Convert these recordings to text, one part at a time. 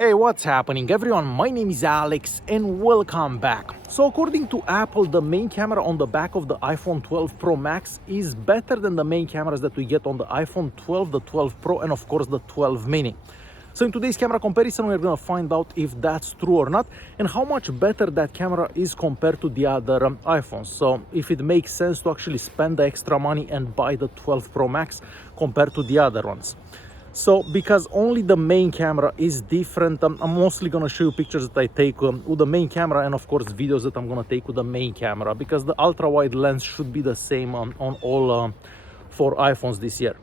Hey, what's happening everyone? My name is Alex and welcome back. So according to Apple, the main camera on the back of the iPhone 12 Pro Max is better than the main cameras that we get on the iPhone 12, the 12 Pro and of course the 12 mini. So in today's camera comparison, we're gonna find out if that's true or not and how much better that camera is compared to the other iPhones. So if it makes sense to actually spend the extra money and buy the 12 Pro Max compared to the other ones. So because only the main camera is different, I'm mostly gonna show you pictures that I take with the main camera and of course videos that I'm gonna take with the main camera, because the ultra wide lens should be the same on all 4 iPhones this year.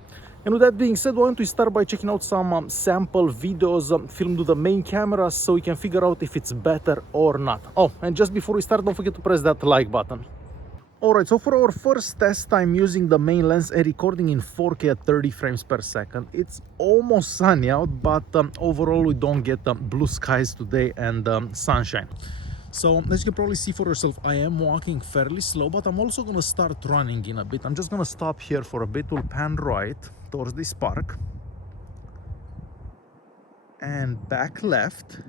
And with that being said, I want to start by checking out some sample videos filmed with the main camera so we can figure out if it's better or not. Oh, and just before we start, don't forget to press that like button. Alright, so for our first test, I'm using the main lens and recording in 4K at 30 frames per second. It's almost sunny out, but overall we don't get blue skies today and sunshine. So as you can probably see for yourself, I am walking fairly slow, but I'm also gonna start running in a bit. I'm just gonna stop here for a bit, we'll pan right towards this park and back left.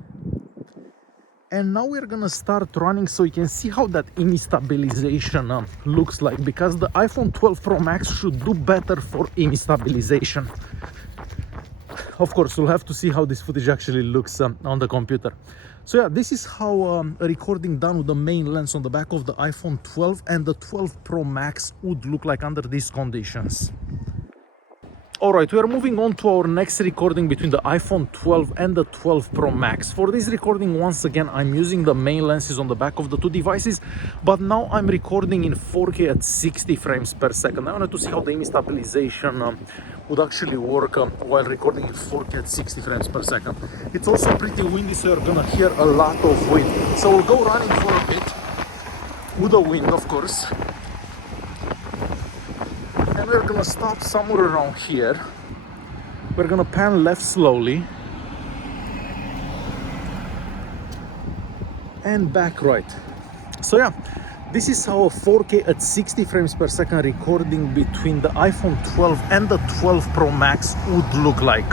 And now we're gonna start running so you can see how that image stabilization looks like, because the iPhone 12 Pro Max should do better for image stabilization. Of course, we'll have to see how this footage actually looks on the computer. So yeah, this is how a recording done with the main lens on the back of the iPhone 12 and the 12 Pro Max would look like under these conditions. Alright, we are moving on to our next recording between the iPhone 12 and the 12 Pro Max. For this recording, once again, I'm using the main lenses on the back of the two devices, but now I'm recording in 4K at 60 frames per second. I wanted to see how the image stabilization would actually work while recording in 4K at 60 frames per second. It's also pretty windy, so you're gonna hear a lot of wind. So we'll go running for a bit, with the wind, of course. And we're gonna stop somewhere around here. We're gonna pan left slowly and back right. So yeah, this is how a 4K at 60 frames per second recording between the iPhone 12 and the 12 Pro Max would look like.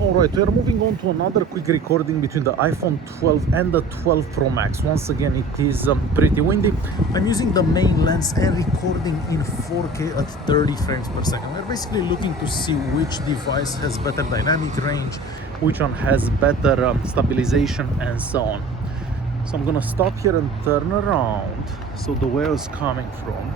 Alright, we are moving on to another quick recording between the iPhone 12 and the 12 Pro Max. Once again, it is pretty windy. I'm using the main lens and recording in 4K at 30 frames per second. We're basically looking to see which device has better dynamic range, which one has better stabilization and so on. So I'm gonna stop here and turn around so the way I was coming from.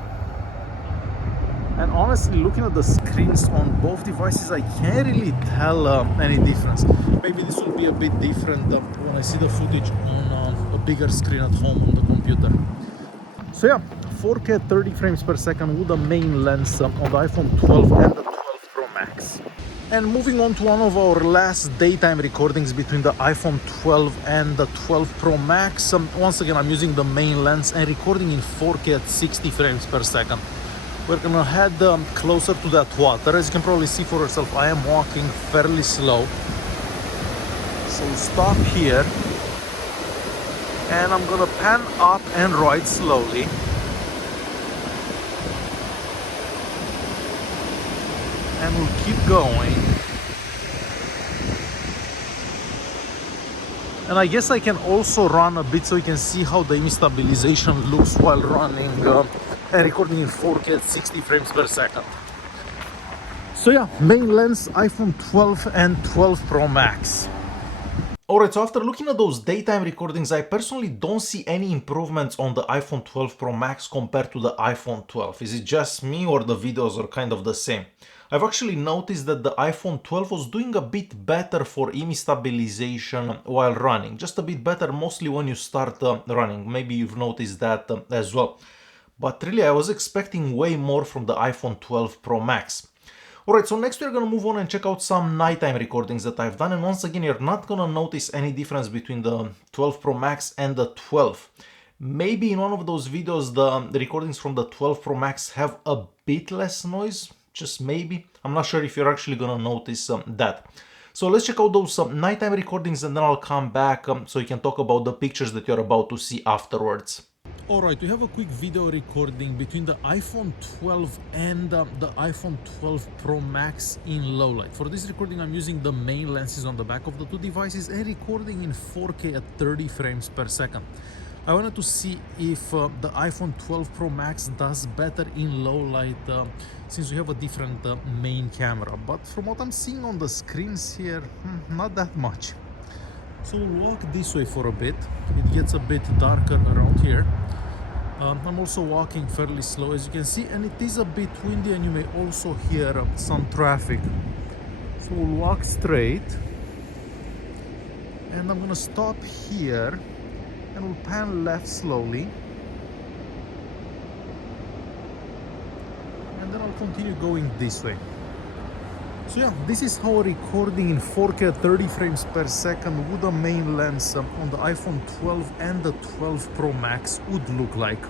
And honestly, looking at the screens on both devices, I can't really tell any difference. Maybe this will be a bit different when I see the footage on a bigger screen at home on the computer. So yeah, 4K at 30 frames per second with the main lens on the iPhone 12 and the 12 Pro Max. And moving on to one of our last daytime recordings between the iPhone 12 and the 12 Pro Max. Once again, I'm using the main lens and recording in 4K at 60 frames per second. We're gonna head closer to that water. As you can probably see for yourself, I am walking fairly slow. So stop here. And I'm gonna pan up and right slowly. And we'll keep going. And I guess I can also run a bit so you can see how the image stabilization looks while running and recording in 4K at 60 frames per second. So yeah, main lens, iPhone 12 and 12 Pro Max. Alright, so after looking at those daytime recordings, I personally don't see any improvements on the iPhone 12 Pro Max compared to the iPhone 12. Is it just me or the videos are kind of the same? I've actually noticed that the iPhone 12 was doing a bit better for image stabilization while running. Just a bit better, mostly when you start running. Maybe you've noticed that as well. But really, I was expecting way more from the iPhone 12 Pro Max. Alright, so next we're gonna move on and check out some nighttime recordings that I've done. And once again, you're not gonna notice any difference between the 12 Pro Max and the 12. Maybe in one of those videos, the recordings from the 12 Pro Max have a bit less noise. Just maybe. I'm not sure if you're actually gonna notice that. So let's check out those nighttime recordings and then I'll come back so you can talk about the pictures that you're about to see afterwards. Alright, we have a quick video recording between the iPhone 12 and the iPhone 12 Pro Max in low light. For this recording, I'm using the main lenses on the back of the two devices and recording in 4K at 30 frames per second. I wanted to see if the iPhone 12 Pro Max does better in low light since we have a different main camera. But from what I'm seeing on the screens here, not that much. So we'll walk this way for a bit. It gets a bit darker around here. I'm also walking fairly slow, as you can see, and it is a bit windy and you may also hear some traffic. So we'll walk straight and I'm gonna stop here and we'll pan left slowly and then I'll continue going this way. So yeah, this is how recording in 4K at 30 frames per second with the main lens on the iPhone 12 and the 12 Pro Max would look like.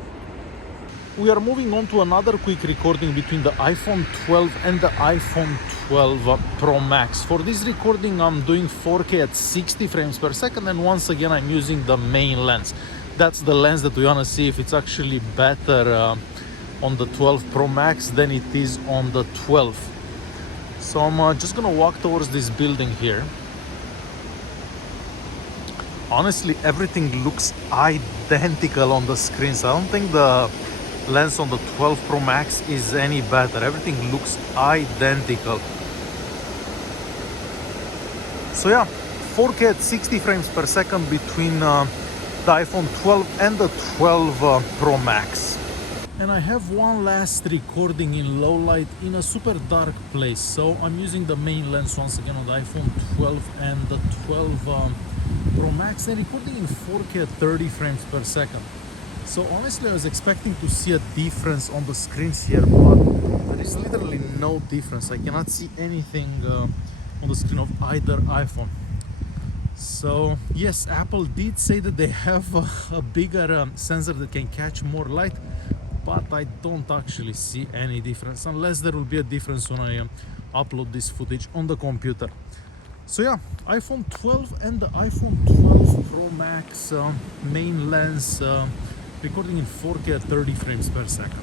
We are moving on to another quick recording between the iPhone 12 and the iPhone 12 Pro Max. For this recording, I'm doing 4K at 60 frames per second, and once again, I'm using the main lens. That's the lens that we want to see if it's actually better on the 12 Pro Max than it is on the 12. So I'm just gonna walk towards this building here. Honestly, everything looks identical on the screens. I don't think the lens on the 12 Pro Max is any better. Everything looks identical. So yeah, 4K at 60 frames per second between the iPhone 12 and the 12 Pro Max. And I have one last recording in low light in a super dark place. So I'm using the main lens once again on the iPhone 12 and the 12 Pro Max and recording in 4K at 30 frames per second. So honestly, I was expecting to see a difference on the screens here, but there is literally no difference. I cannot see anything on the screen of either iPhone. So yes, Apple did say that they have a bigger sensor that can catch more light, but I don't actually see any difference, unless there will be a difference when I upload this footage on the computer. So yeah, iPhone 12 and the iPhone 12 Pro Max main lens recording in 4K at 30 frames per second.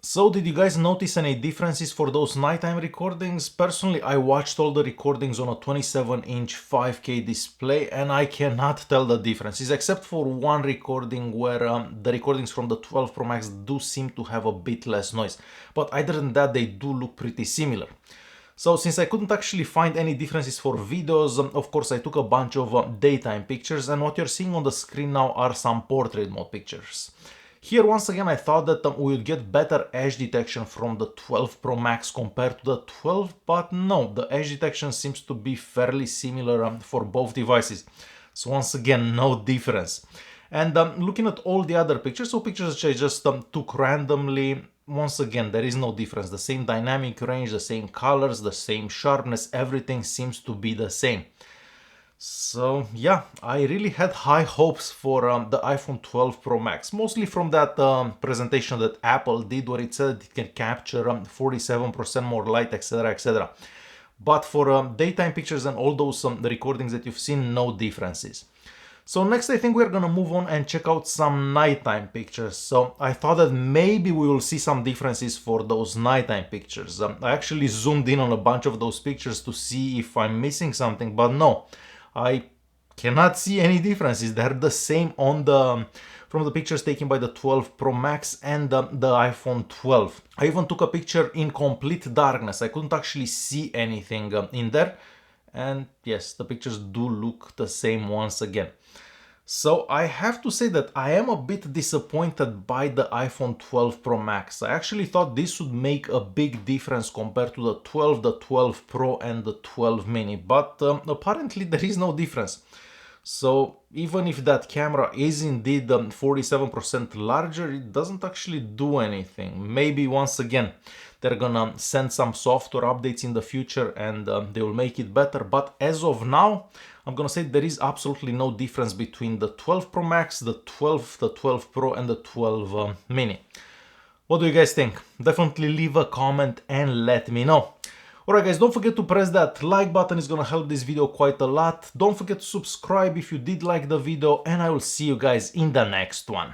So did you guys notice any differences for those nighttime recordings? Personally, I watched all the recordings on a 27-inch 5K display and I cannot tell the differences, except for one recording where the recordings from the 12 Pro Max do seem to have a bit less noise. But other than that, they do look pretty similar. So since I couldn't actually find any differences for videos, of course I took a bunch of daytime pictures, and what you're seeing on the screen now are some portrait mode pictures. Here once again I thought that we would get better edge detection from the 12 Pro Max compared to the 12, but no, the edge detection seems to be fairly similar for both devices. So once again, no difference. And looking at all the other pictures, so pictures which I just took randomly, once again, there is no difference. The same dynamic range, the same colors, the same sharpness, everything seems to be the same. So yeah, I really had high hopes for the iPhone 12 Pro Max, mostly from that presentation that Apple did where it said it can capture 47% more light, etc, etc. But for daytime pictures and all those recordings that you've seen, no differences. So next I think we're gonna move on and check out some nighttime pictures. So I thought that maybe we will see some differences for those nighttime pictures. I actually zoomed in on a bunch of those pictures to see if I'm missing something, but no, I cannot see any differences. They're the same on from the pictures taken by the 12 Pro Max and the iPhone 12. I even took a picture in complete darkness. I couldn't actually see anything in there. And yes, the pictures do look the same once again. So I have to say that I am a bit disappointed by the iPhone 12 Pro Max. I actually thought this would make a big difference compared to the 12, the 12 Pro and the 12 mini, but apparently there is no difference. So even if that camera is indeed 47% larger, it doesn't actually do anything. Maybe once again, they're gonna send some software updates in the future and they will make it better. But as of now, I'm gonna say there is absolutely no difference between the 12 Pro Max, the 12, the 12 Pro and the 12 mini. What do you guys think? Definitely leave a comment and let me know. Alright guys, don't forget to press that like button, it's gonna help this video quite a lot. Don't forget to subscribe if you did like the video, and I will see you guys in the next one.